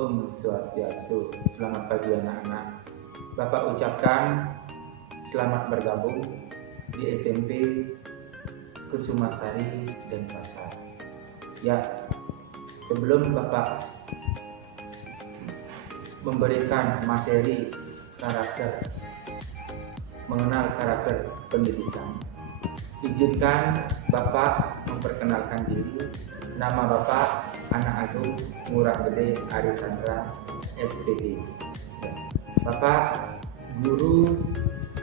Om Swastiastu. Selamat pagi anak-anak. Bapak ucapkan selamat bergabung di SMP Kusumasari Denpasar. Ya, sebelum Bapak memberikan materi mengenal karakter pendidikan, izinkan Bapak memperkenalkan diri. Nama Bapak Anak Agung Ngurah Gede Arisandra SPD. Bapak guru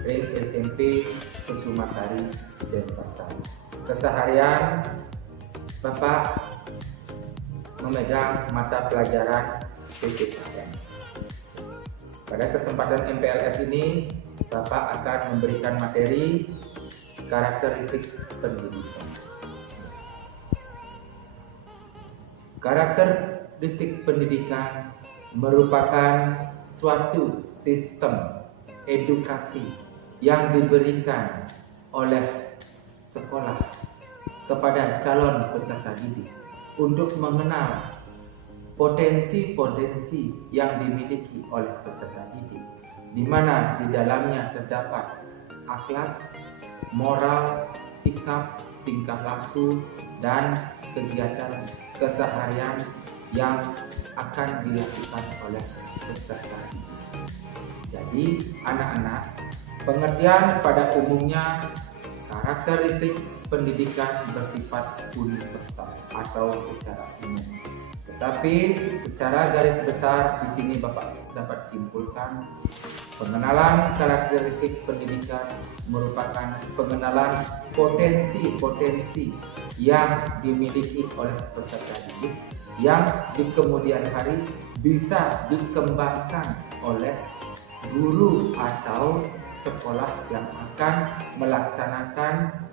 SMP Kusumasari Denpasar. Keseharian Bapak memegang mata pelajaran PPKN. Pada kesempatan MPLS ini, Bapak akan memberikan materi karakteristik pendidikan. Karakteristik pendidikan merupakan suatu sistem edukasi yang diberikan oleh sekolah kepada calon peserta didik untuk mengenal potensi-potensi yang dimiliki oleh peserta didik, di mana di dalamnya terdapat akhlak, moral, sikap, tingkah laku, dan kegiatan keseharian yang akan dilakukan oleh peserta didik. Jadi, anak-anak, pengertian pada umumnya karakteristik pendidikan bersifat universal atau secara umum. Tetapi secara garis besar di sini Bapak dapat simpulkan, pengenalan karakteristik pendidikan merupakan pengenalan potensi-potensi yang dimiliki oleh peserta didik yang di kemudian hari bisa dikembangkan oleh guru atau sekolah yang akan melaksanakan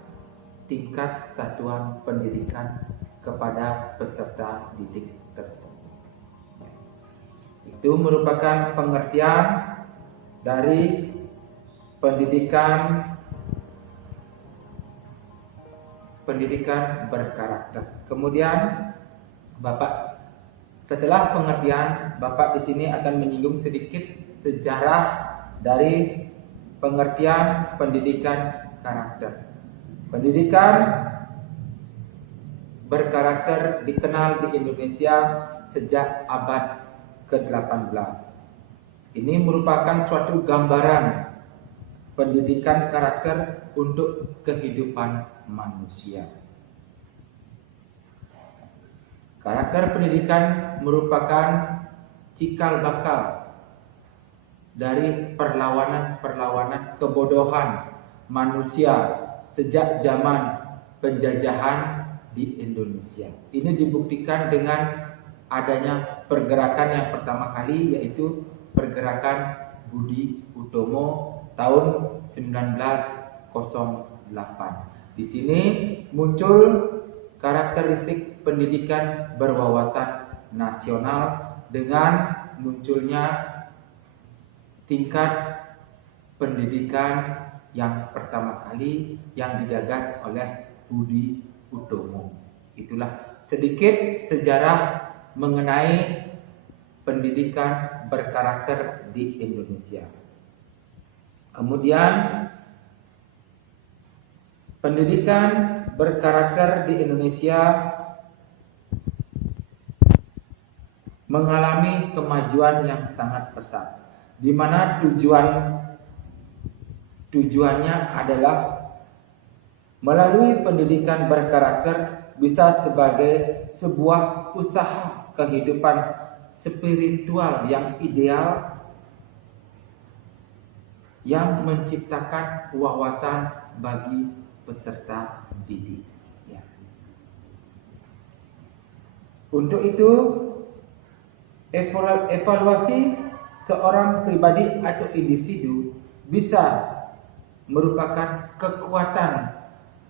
tingkat satuan pendidikan kepada peserta didik tersebut. Itu merupakan pengertian dari pendidikan berkarakter. Kemudian Bapak, setelah pengertian, Bapak di sini akan menyinggung sedikit sejarah dari pengertian pendidikan karakter. Pendidikan berkarakter dikenal di Indonesia sejak abad ke-18. Ini merupakan suatu gambaran pendidikan karakter untuk kehidupan manusia. Karakter pendidikan merupakan cikal bakal dari perlawanan kebodohan manusia sejak zaman penjajahan di Indonesia. Ini dibuktikan dengan adanya pergerakan yang pertama kali, yaitu pergerakan Budi Utomo tahun 1908. Di sini muncul karakteristik pendidikan berwawasan nasional dengan munculnya tingkat pendidikan yang pertama kali yang digagas oleh Budi Utomo. Itulah sedikit sejarah mengenai pendidikan berkarakter di Indonesia. Kemudian pendidikan berkarakter di Indonesia mengalami kemajuan yang sangat pesat, di mana tujuannya adalah melalui pendidikan berkarakter bisa sebagai sebuah usaha kehidupan spiritual yang ideal yang menciptakan wawasan bagi peserta didik. Ya. Untuk itu, evaluasi seorang pribadi atau individu bisa merupakan kekuatan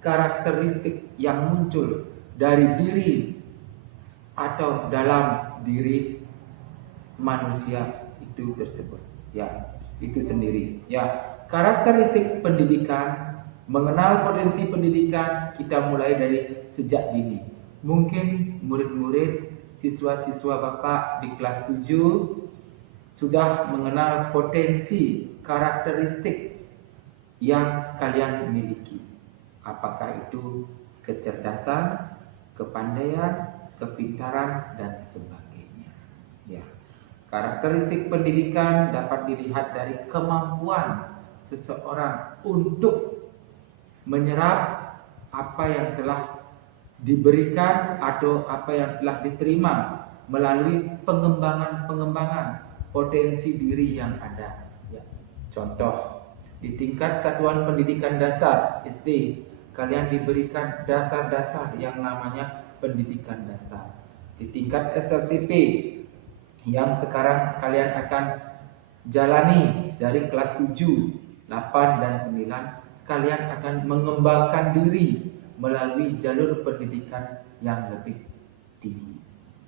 karakteristik yang muncul dari diri atau dalam diri manusia itu tersebut. Ya, itu sendiri. Ya, karakteristik pendidikan, mengenal potensi pendidikan kita mulai dari sejak dini. Mungkin murid-murid siswa-siswa Bapak di kelas 7 sudah mengenal potensi karakteristik yang kalian miliki. Apakah itu kecerdasan, kepandaian, kepintaran, dan sebagainya. Ya. Karakteristik pendidikan dapat dilihat dari kemampuan seseorang untuk menyerap apa yang telah diberikan atau apa yang telah diterima melalui pengembangan potensi diri yang ada. Ya. Contoh, di tingkat satuan pendidikan dasar SD, kalian diberikan dasar-dasar yang namanya pendidikan dasar. Di tingkat SLTP yang sekarang kalian akan jalani dari kelas 7, 8, dan 9, kalian akan mengembangkan diri melalui jalur pendidikan yang lebih tinggi.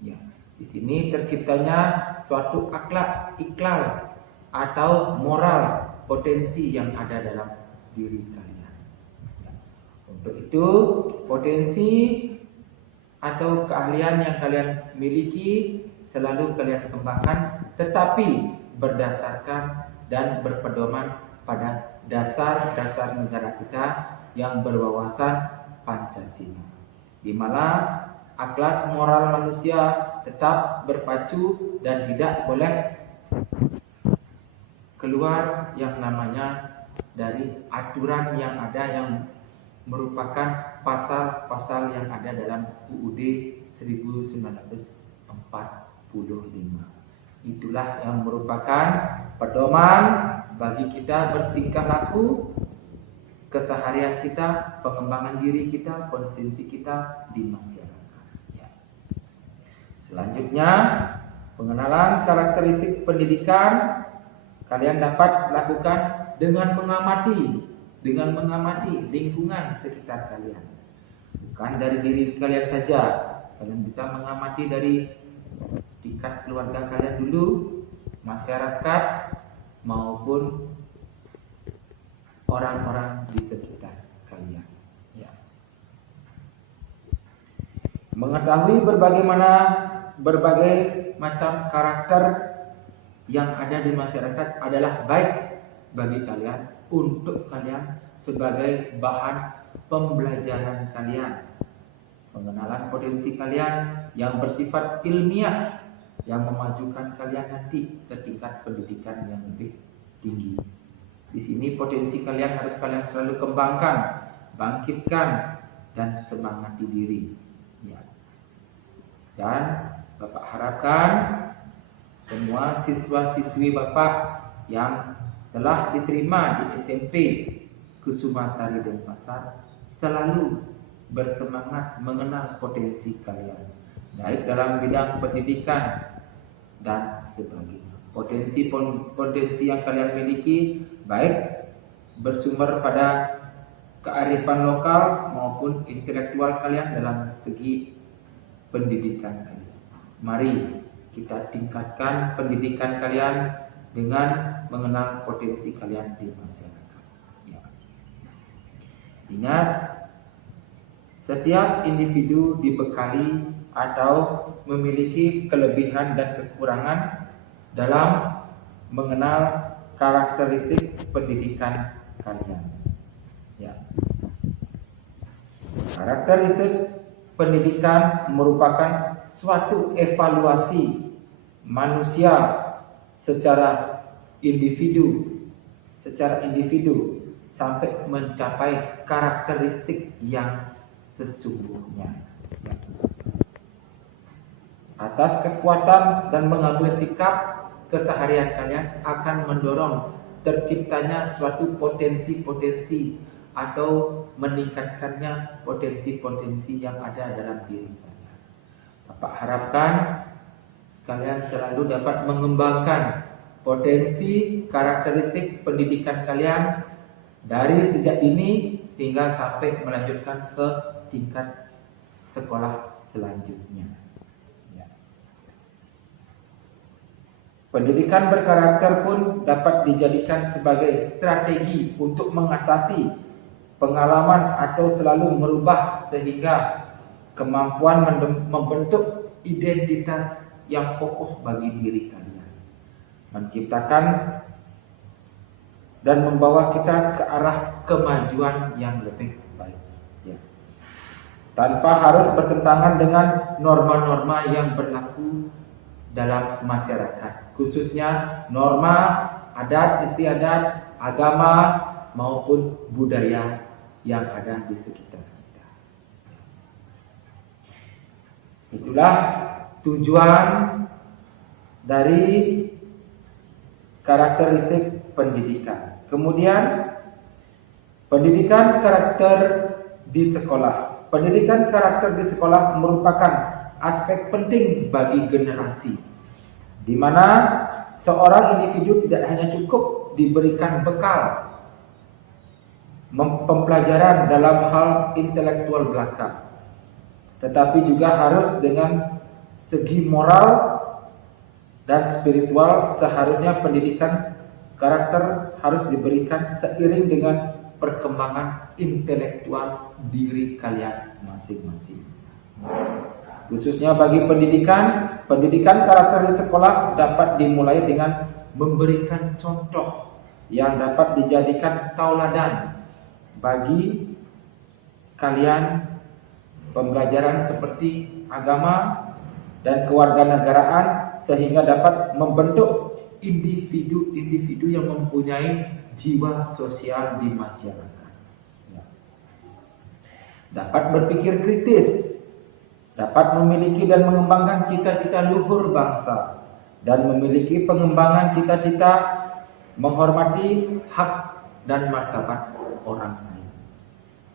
Ya. Di sini terciptanya suatu akhlak ikhlal atau moral potensi yang ada dalam diri kalian. Ya. Untuk itu, potensi atau keahlian yang kalian miliki selalu kalian kembangkan, tetapi berdasarkan dan berpedoman pada dasar-dasar negara kita yang berwawasan Pancasila, di mana akhlak moral manusia tetap berpacu dan tidak boleh keluar yang namanya dari aturan yang ada, yang merupakan pasal-pasal yang ada dalam UUD 1945. Itulah yang merupakan pedoman bagi kita bertingkah laku, keseharian kita, pengembangan diri kita, potensi kita di masyarakat. Ya. Selanjutnya, pengenalan karakteristik pendidikan kalian dapat lakukan dengan mengamati lingkungan sekitar kalian. Bukan dari diri kalian saja, kalian bisa mengamati dari tingkat keluarga kalian dulu, masyarakat, maupun orang-orang di sekitar kalian. Ya. Mengetahui berbagai macam karakter yang ada di masyarakat adalah baik bagi kalian, untuk kalian sebagai bahan pembelajaran kalian. Pengenalan potensi kalian yang bersifat ilmiah, yang memajukan kalian nanti ke tingkat pendidikan yang lebih tinggi. Di sini potensi kalian harus kalian selalu kembangkan, bangkitkan, dan semangati diri. Ya. Dan Bapak harapkan semua siswa-siswi Bapak yang telah diterima di SMP Kusumasari Denpasar selalu bersemangat mengenal potensi kalian, baik dalam bidang pendidikan dan sebagainya. Potensi yang kalian miliki baik bersumber pada kearifan lokal maupun intelektual kalian dalam segi pendidikan kalian. Mari kita tingkatkan pendidikan kalian dengan mengenal potensi kalian di masyarakat. Ya. Ingat, setiap individu dibekali atau memiliki kelebihan dan kekurangan dalam mengenal karakteristik pendidikan kalian. Ya. Karakteristik pendidikan merupakan suatu evaluasi manusia secara individu sampai mencapai karakteristik yang sesungguhnya. Atas kekuatan dan mengambil sikap, keseharian kalian akan mendorong terciptanya suatu potensi-potensi atau meningkatkannya potensi-potensi yang ada dalam diri kalian. Bapak harapkan kalian selalu dapat mengembangkan potensi karakteristik pendidikan kalian dari sejak dini hingga sampai melanjutkan ke tingkat sekolah selanjutnya. Ya. Pendidikan berkarakter pun dapat dijadikan sebagai strategi untuk mengatasi pengalaman atau selalu merubah, sehingga kemampuan membentuk identitas yang kokoh bagi diri kalian, menciptakan dan membawa kita ke arah kemajuan yang lebih baik, ya. Tanpa harus bertentangan dengan norma-norma yang berlaku dalam masyarakat, khususnya norma adat istiadat, agama maupun budaya yang ada di sekitar kita. Itulah tujuan dari karakteristik pendidikan. Kemudian pendidikan karakter di sekolah. Pendidikan karakter di sekolah merupakan aspek penting bagi generasi, di mana seorang individu tidak hanya cukup diberikan bekal pembelajaran dalam hal intelektual belaka, tetapi juga harus dengan segi moral dan spiritual. Seharusnya pendidikan karakter harus diberikan seiring dengan perkembangan intelektual diri kalian masing-masing. Khususnya bagi pendidikan karakter di sekolah dapat dimulai dengan memberikan contoh yang dapat dijadikan tauladan bagi kalian. Pembelajaran seperti agama dan kewarganegaraan sehingga dapat membentuk individu-individu yang mempunyai jiwa sosial di masyarakat, ya. Dapat berpikir kritis, dapat memiliki dan mengembangkan cita-cita luhur bangsa, dan memiliki pengembangan cita-cita menghormati hak dan martabat orang lain,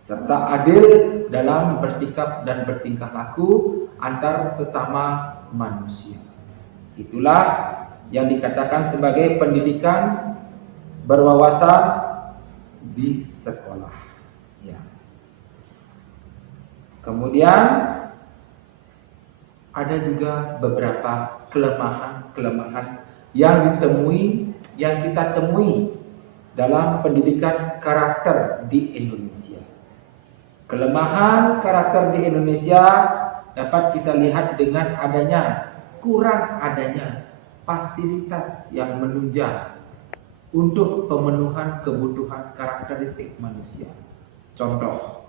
serta adil dalam bersikap dan bertingkah laku antar sesama manusia. Itulah yang dikatakan sebagai pendidikan berwawasan di sekolah, ya. Kemudian ada juga beberapa kelemahan yang kita temui dalam pendidikan karakter di Indonesia. Kelemahan karakter di Indonesia dapat kita lihat dengan kurang adanya fasilitas yang menunjang untuk pemenuhan kebutuhan karakteristik manusia. Contoh,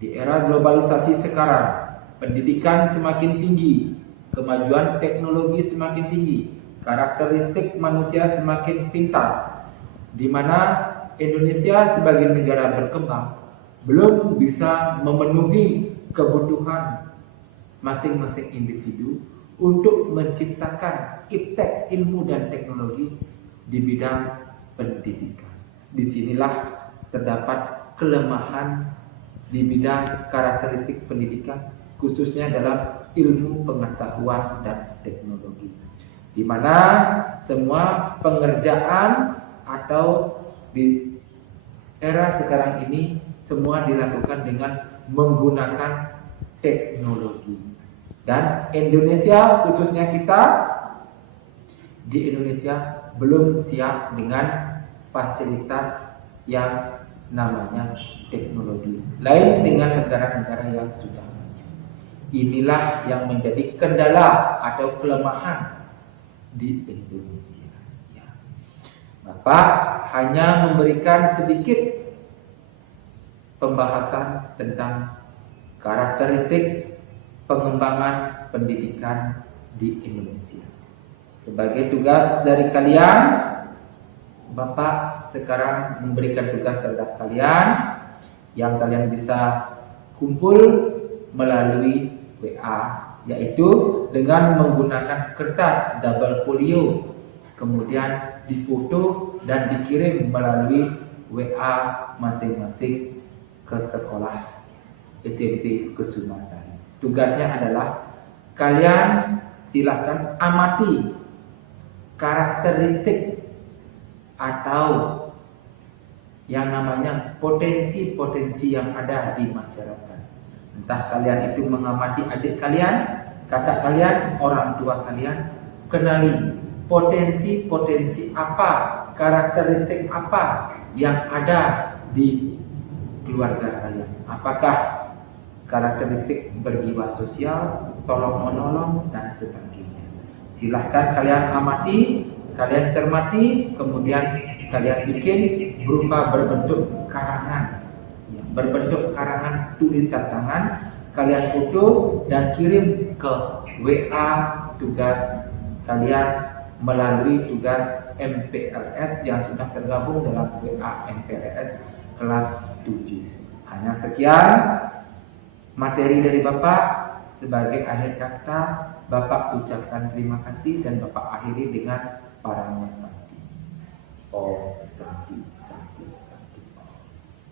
di era globalisasi sekarang, pendidikan semakin tinggi, kemajuan teknologi semakin tinggi, karakteristik manusia semakin pintar, di mana Indonesia sebagai negara berkembang belum bisa memenuhi kebutuhan masing-masing individu untuk menciptakan iptek ilmu dan teknologi di bidang pendidikan. Disinilah terdapat kelemahan di bidang karakteristik pendidikan, khususnya dalam ilmu pengetahuan dan teknologi, di mana semua pengerjaan atau di era sekarang ini semua dilakukan dengan menggunakan teknologi. Dan Indonesia, khususnya kita di Indonesia, belum siap dengan fasilitas yang namanya teknologi, lain dengan negara-negara yang sudah maju. Inilah yang menjadi kendala atau kelemahan di Indonesia, ya. Bapak hanya memberikan sedikit pembahasan tentang karakteristik pengembangan pendidikan di Indonesia. Sebagai tugas dari kalian, Bapak sekarang memberikan tugas terhadap kalian yang kalian bisa kumpul melalui WA, yaitu dengan menggunakan kertas double folio, kemudian difoto dan dikirim melalui WA masing-masing ke sekolah SMP Kusumasari. Tugasnya adalah kalian silakan amati karakteristik atau yang namanya potensi-potensi yang ada di masyarakat. Entah kalian itu mengamati adik kalian, kakak kalian, orang tua kalian, kenali potensi-potensi apa, karakteristik apa yang ada di keluarga kalian. Apakah karakteristik berjiwa sosial, tolong-menolong, dan sebagainya. Silahkan kalian amati, kalian cermati, kemudian kalian bikin berupa berbentuk karangan, berbentuk karangan tulisan tangan. Kalian foto dan kirim ke WA tugas kalian melalui tugas MPLS yang sudah tergabung dalam WA MPLS kelas 7. Hanya sekian materi dari Bapak. Sebagai akhir kata, Bapak ucapkan terima kasih dan Bapak akhiri dengan para Om Santi.